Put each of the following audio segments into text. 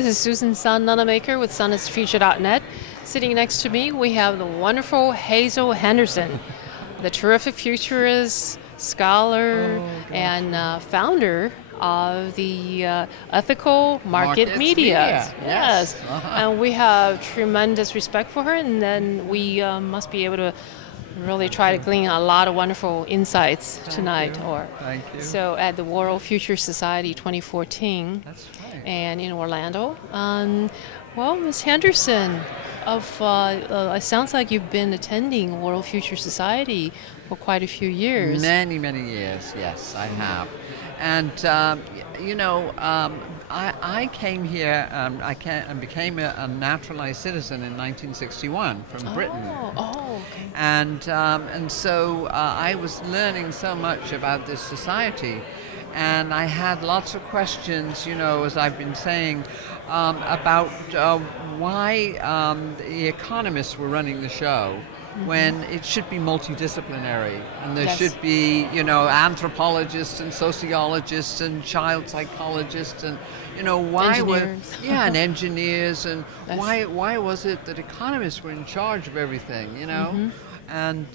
This is Susan Sun Nunamaker with sunisthefuture.net. Sitting next to me, we have the wonderful Hazel Henderson, the terrific futurist, scholar, and founder of the Ethical Market Media. Yes. And we have tremendous respect for her, and then we must be able to really try to glean a lot of wonderful insights tonight. Thank you. So at the World Future Society 2014. That's right. And in Orlando. Well, Ms. Henderson, it sounds like you've been attending World Future Society for quite a few years. Many, many years, yes, I have. And, I came here, and became a naturalized citizen in 1961 from Britain. Okay. And so I was learning so much about this society. And I had lots of questions, as I've been saying, about why the economists were running the show when it should be multidisciplinary. And there should be, anthropologists and sociologists and child psychologists and, why engineers. and engineers. And why was it that economists were in charge of everything, And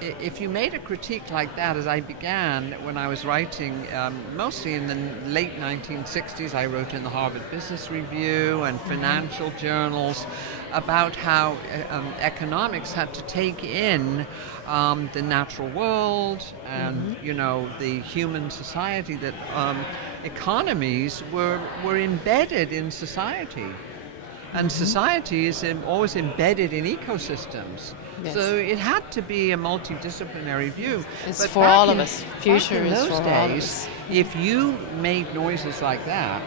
if you made a critique like that, as I began when I was writing, mostly in the late 1960s, I wrote in the Harvard Business Review and financial journals about how economics had to take in the natural world and, the human society, that economies were embedded in society. And society is always embedded in ecosystems. Yes. So it had to be a multidisciplinary view. It's but for all of us. Future is for all of us. If you made noises like that,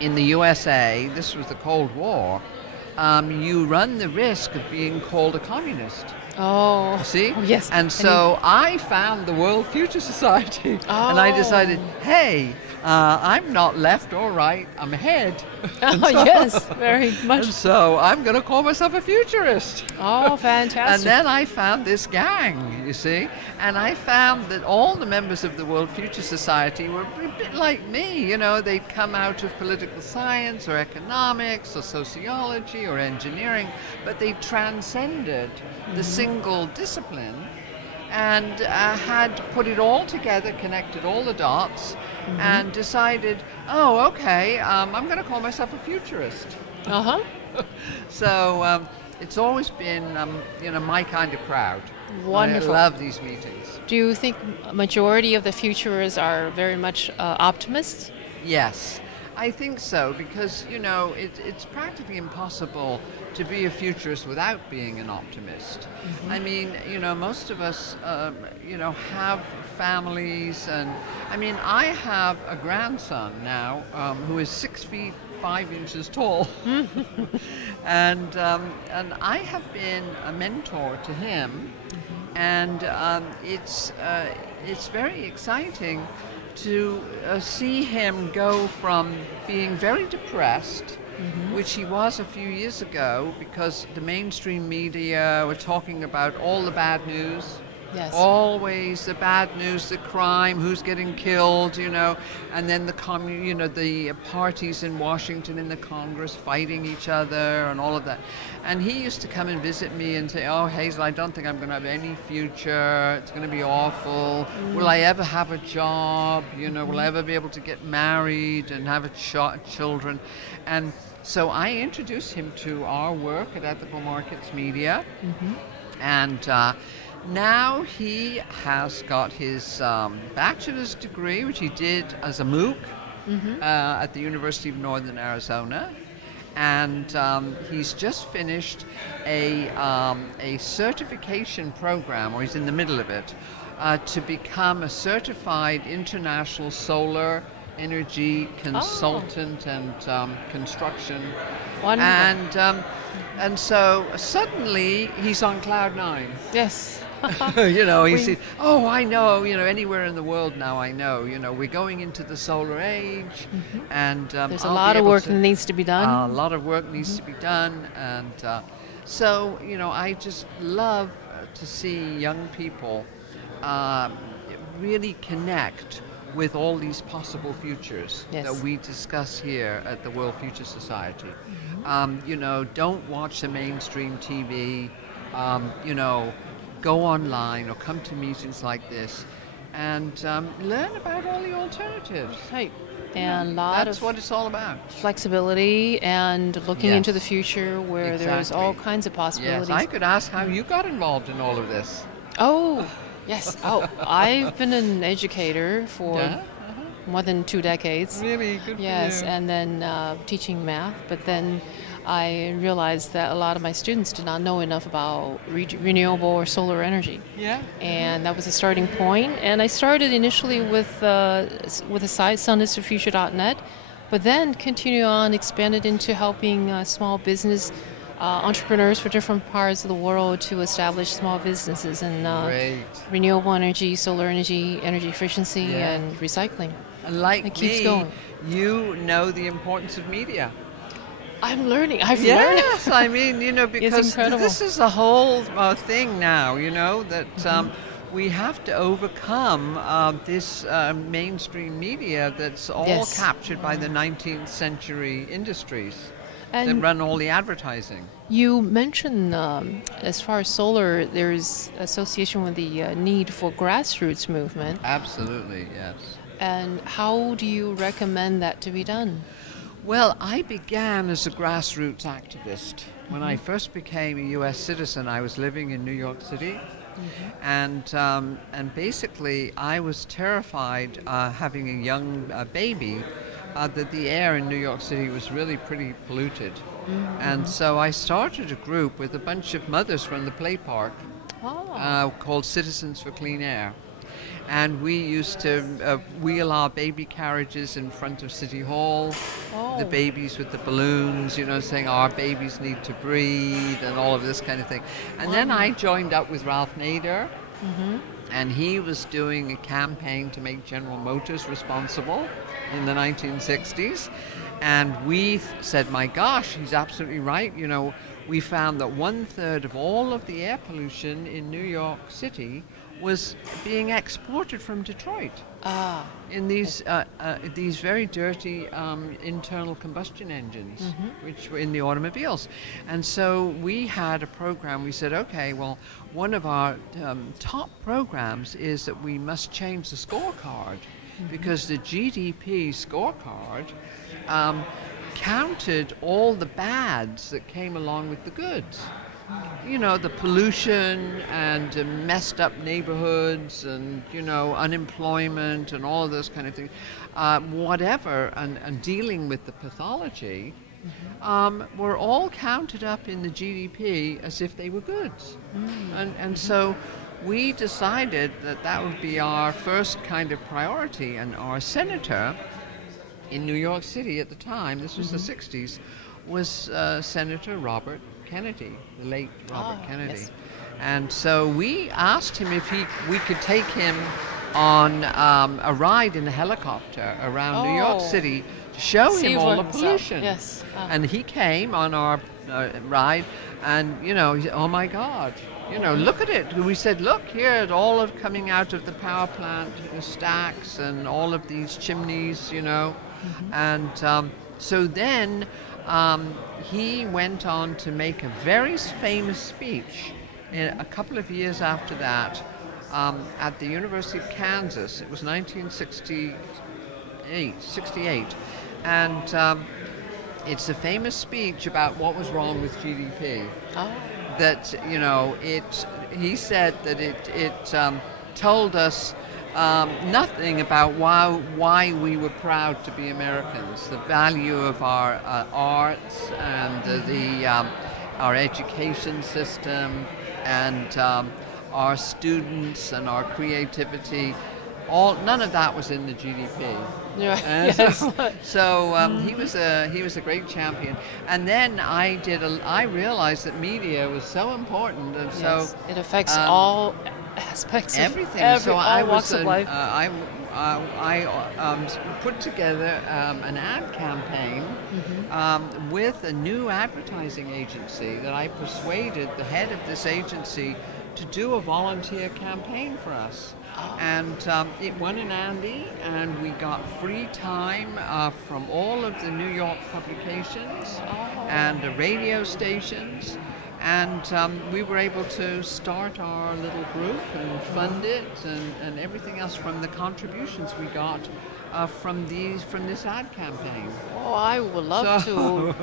in the USA, this was the Cold War, you run the risk of being called a communist. Oh. See? Oh, yes. And so I found the World Future Society, and I decided, hey, I'm not left or right, I'm ahead. Yes, very much. And so I'm going to call myself a futurist. Oh, fantastic. And then I found this gang, you see, and I found that all the members of the World Future Society were a bit like me, they'd come out of political science or economics or sociology or engineering, but they transcended the single discipline and had put it all together, connected all the dots, and decided, oh, okay, I'm going to call myself a futurist. So it's always been, my kind of crowd. Wonderful. I love these meetings. Do you think a majority of the futurists are very much optimists? Yes, I think so, because, it's practically impossible to be a futurist without being an optimist. I mean, most of us, have families, and I have a grandson now who is 6 feet 5 inches tall, and I have been a mentor to him, and it's very exciting to see him go from being very depressed, which he was a few years ago, because the mainstream media were talking about all the bad news. Yes. Always the bad news, the crime, who's getting killed, and then the parties in Washington in the Congress fighting each other and all of that. And he used to come and visit me and say, oh, Hazel, I don't think I'm going to have any future. It's going to be awful. Will I ever have a job? Will I ever be able to get married and have children? And so I introduced him to our work at Ethical Markets Media. And now he has got his bachelor's degree, which he did as a MOOC at the University of Northern Arizona. And he's just finished a certification program, or he's in the middle of it, to become a certified international solar energy consultant and construction. Wonderful. And so suddenly he's on cloud 9. Yes. He said, oh, I know, anywhere in the world now I know, we're going into the solar age, and there's a lot of work that needs to be done. A lot of work needs to be done, and so, I just love to see young people really connect with all these possible futures Yes. that we discuss here at the World Future Society. You know, don't watch the mainstream TV. You know, go online or come to meetings like this and learn about all the alternatives. Right. And a lot That's of what it's all about. flexibility and looking into the future where there's all Exactly. kinds of possibilities. Yes, I could ask how you got involved in all of this. Oh, yes. Oh, I've been an educator for more than 2 decades. Really good Yes, for you. and then teaching math. But then I realized that a lot of my students did not know enough about renewable or solar energy. Yeah. And that was a starting point. And I started initially with the site sunisthefuture.net, but then continue on, expanded into helping small business entrepreneurs for different parts of the world to establish small businesses in Great. renewable energy, solar energy, energy efficiency, Yeah. and recycling. And like It keeps me, going. you know the importance of media. I'm learning. I've learned. Yes, I mean, you know, because incredible. this is a whole thing now, you know, that we have to overcome this mainstream media that's all Yes. captured by the 19th century industries that And run all the advertising. you mentioned, as far as solar, there's association with the need for grassroots movement. Absolutely, yes. And how do you recommend that to be done? Well, I began as a grassroots activist. When I first became a U.S. citizen, I was living in New York City, and basically I was terrified having a young baby that the air in New York City was really pretty polluted. And so I started a group with a bunch of mothers from the play park called Citizens for Clean Air. And we used to wheel our baby carriages in front of City Hall, the babies with the balloons, you know, saying our babies need to breathe and all of this kind of thing. And then I joined up with Ralph Nader, and he was doing a campaign to make General Motors responsible in the 1960s. And we said, my gosh, he's absolutely right. You know, we found that 1/3 of all of the air pollution in New York City was being exported from Detroit in these very dirty internal combustion engines, which were in the automobiles. And so we had a program. We said, okay, well, one of our top programs is that we must change the scorecard, because the GDP scorecard counted all the bads that came along with the goods. You know, the pollution and messed up neighborhoods and, you know, unemployment and all of those kind of things, whatever, and dealing with the pathology, were all counted up in the GDP as if they were goods. And so we decided that that would be our first kind of priority, and our senator in New York City at the time, this was the 60s, was Senator Robert Kennedy, the late Robert Kennedy. Yes. And so we asked him if we could take him on a ride in a helicopter around New York City to show him all the pollution. Yes. And he came on our ride, and, you know, he said, oh my God, you know, look at it. We said, look here, all of coming out of the power plant, the stacks and all of these chimneys, you know. And so then he went on to make a very famous speech a couple of years after that at the University of Kansas. It was 1968, and it's a famous speech about what was wrong with GDP. That, you know, he said that it told us nothing about why we were proud to be Americans, the value of our arts and our education system and our students and our creativity. None of that was in the GDP. So he was a great champion. And then I realized that media was so important, and so it affects all aspects everything. Of I walks of life. I put together an ad campaign with a new advertising agency that I persuaded the head of this agency to do a volunteer campaign for us. And it won an Andy, and we got free time from all of the New York publications and the radio stations. And we were able to start our little group and fund it and everything else from the contributions we got from this ad campaign. Oh, I would love to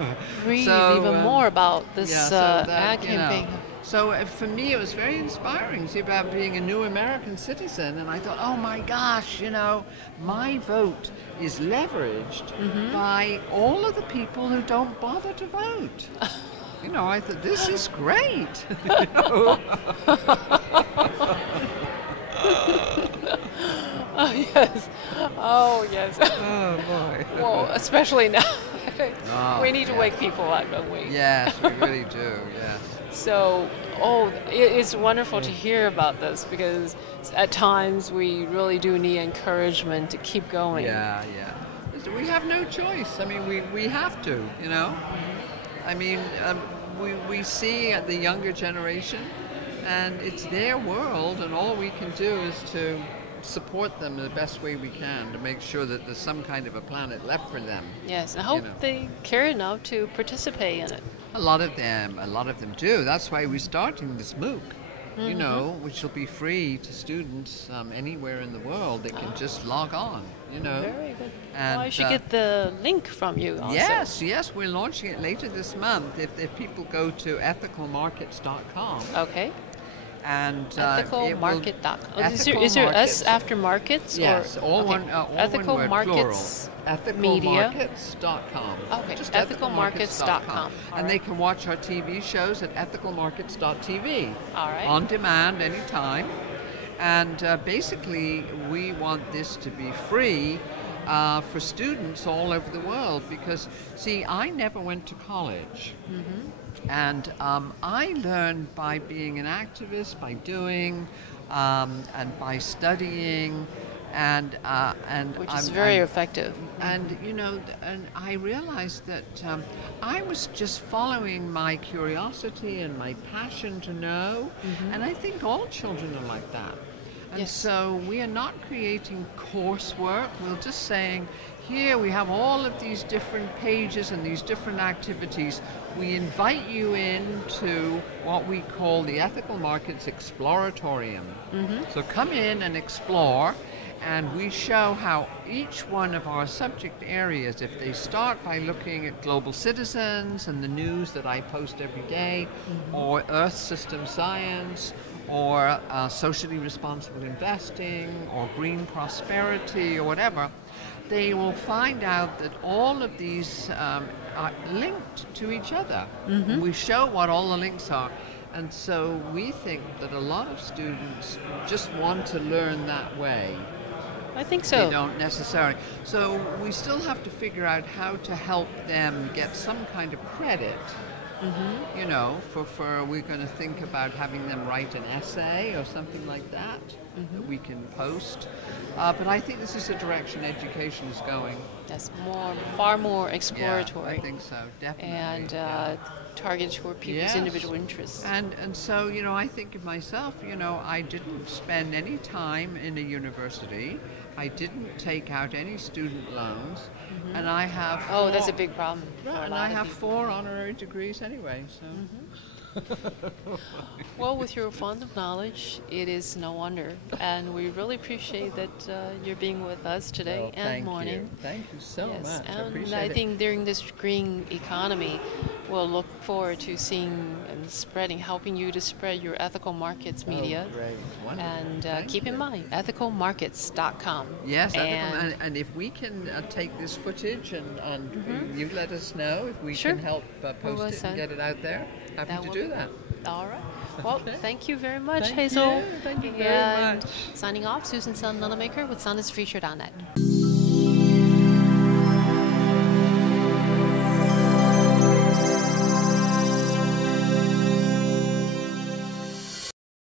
read even more about this ad campaign. So for me, it was very inspiring, see, about being a new American citizen. And I thought, oh my gosh, my vote is leveraged by all of the people who don't bother to vote. I thought, this is great. Oh, yes. Oh, yes. Oh, boy. Well, especially now. We need to wake people up, don't we? Yes, we really do, yes. So, it's wonderful to hear about this, because at times we really do need encouragement to keep going. Yeah. We have no choice. I mean, we have to, I mean, we see the younger generation, and it's their world, and all we can do is to support them the best way we can to make sure that there's some kind of a planet left for them. Yes, I hope they care enough to participate in it. A lot of them do. That's why we're starting this MOOC, which will be free to students anywhere in the world. They can just log on, Very good. And, I should get the link from you also. Yes, we're launching it later this month. If people go to ethicalmarkets.com. Okay. And ethicalmarket.com. Is there S after markets? Yes, all one Ethical word, Markets plural. Ethicalmarkets.com. Okay, just ethicalmarkets.com. And they can watch our TV shows at ethicalmarkets.tv. All right. On demand, anytime. And basically, we want this to be free for students all over the world, because, see, I never went to college. And I learned by being an activist, by doing, and by studying, and which is very effective. And and I realized that I was just following my curiosity and my passion to know, and I think all children are like that. And so we are not creating coursework. We're just saying, here we have all of these different pages and these different activities. We invite you into what we call the Ethical Markets Exploratorium. So come in and explore, and we show how each one of our subject areas, if they start by looking at global citizens and the news that I post every day, or Earth system science, or socially responsible investing, or green prosperity, or whatever, they will find out that all of these are linked to each other. We show what all the links are. And so we think that a lot of students just want to learn that way. I think so. They don't necessarily. So we still have to figure out how to help them get some kind of credit. We're going to think about having them write an essay or something like that that we can post. But I think this is the direction education is going. That's far more exploratory. Yeah, I think so, definitely. And targeted toward people's individual interests. And so, I think of myself, I didn't spend any time in a university. I didn't take out any student loans. And I have that's a big problem. And I have 4 honorary degrees anyway, so. Well, with your fund of knowledge, it is no wonder. And we really appreciate that you're being with us today and morning. Thank you so much. And I appreciate I think during this green economy, we'll look forward to seeing and helping you to spread your ethical markets media. Great. Wonderful. And keep in mind, ethicalmarkets.com. Yes, and if we can take this footage and you let us know if we can help post it and get it out there, happy to do that. All right. Well, thank you very much, Thank Hazel. you. Thank you very much. Signing off, Susan Sun Nunamaker with sunisthefuture.net.